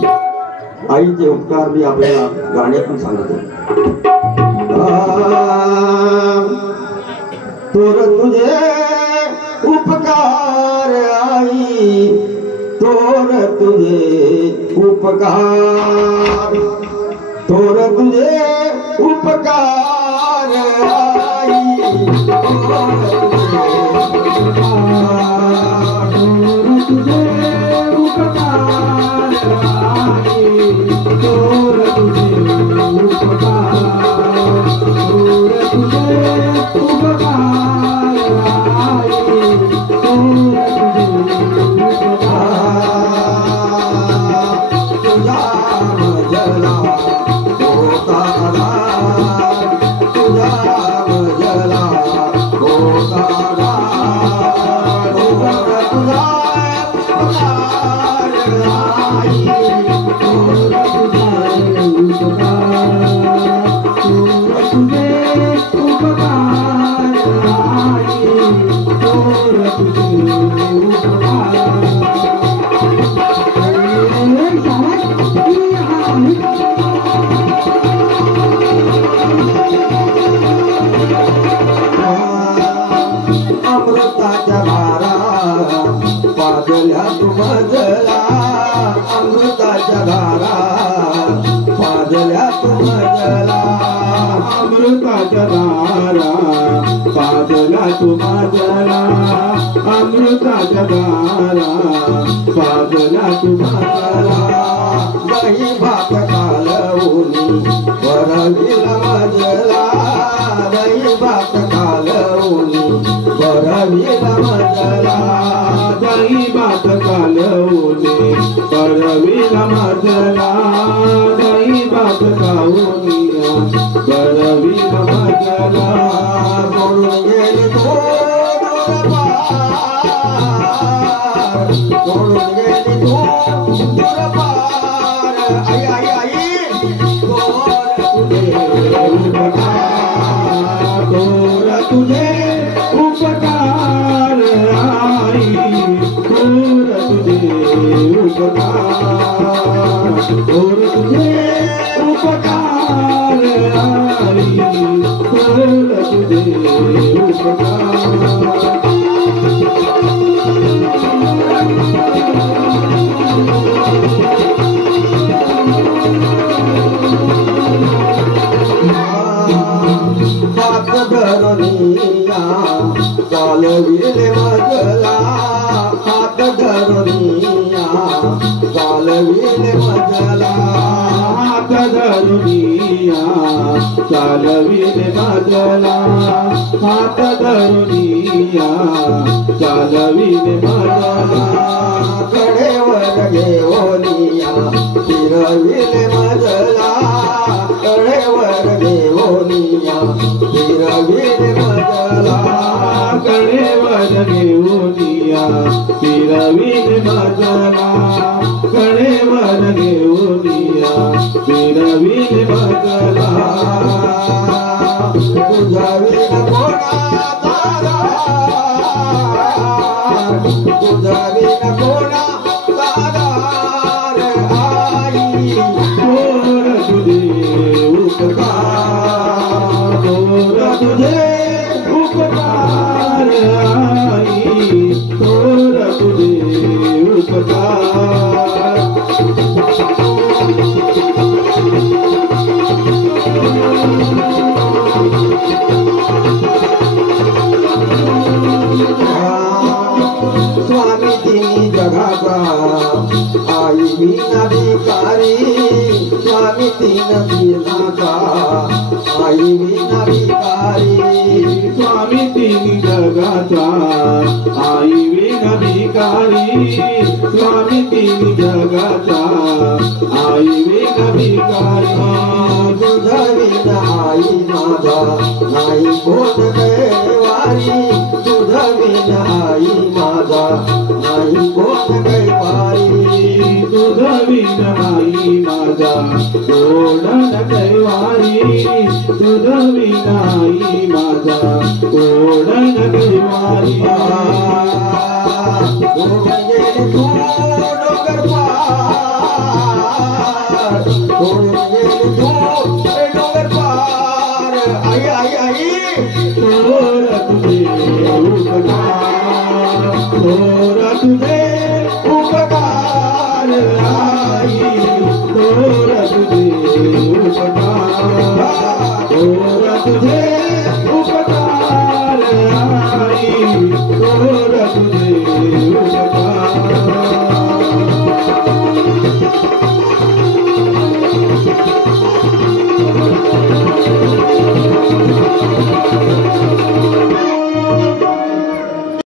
आईचे उपकार मी आपल्याला गाण्यातून सांगतो। तोर तुझे उपकार आई, तोर तुझे उपकार, तोर तुझे उपकार आई, तोर तुझे उपकार आई, तोर तुझे उपकार, तोर तुझे उपकार आई, तोर तुझे तुझा मजला होता आधार, तुझा मजला होता आधार, तुझा उपकार आई, तोर तुझे उपकार, तोर तुझे उपकार आई, तोर तुझे उपकार। अमृताच्या धारा पाजल्या तू मजला, अमृताच्या धारा पाजल्या तू मजला, अमृताच्या धारा पाजल्या तू मजला, अमृताच्या धारा पाजल्या तू मजला। दही भात कालवून वरविला मजला, दही भात कालवून वरविला मजला, दही भात कालवून वरविला मजला, दही भात खाऊन वरविला मजला। सोडून गेली तो दूरपार, सोडून गेली तो दूरपार आई आई आई, तोर तुझे उपकार, तोर तुझे उपकार आई, तोर तुझे उपकार, तोर तुझे उपकार आई, तोर तुझे उपकार। हात धरुनिया चालविले मजला, हात धरुनिया चालविले मजला, हात धरुनिया चालविले मजला, हात धरुनिया चालविले मजला। कडेवर घेऊनिया फिरविले मजला, कडेवर घेऊनिया फिरविले मजला, कडेवर घेऊनिया फिरविले मजला, कडेवर घेऊनिया फिरविले मजला। तुझा विना कोणाचा दार, तुझा विना कोणाचा दार आई, तोर तुझे उपकार, तोर तुझे उपकार आई, तोर तुझे उपकार। स्वामी तिन्ही जगाचा आई विना भिकारी, स्वामी तीन दिनाचा आई विना भिकारी, स्वामी तिन्ही जगाचा आई विना भिकारी, स्वामी तिन्ही जगाचा आई विना भिकारी। तुझा विना आई माझा नाही कोण कैवारी, तुझा विना आई माझा नाही कोण कैवारी, तुझा विना आई माझा कोण कैवारी, तुझा विना आई माझा कोण कैवारी। तू डोंगर पार थोर तुझे उपकार आई, थोर तुझे उपकार, थोर तुझे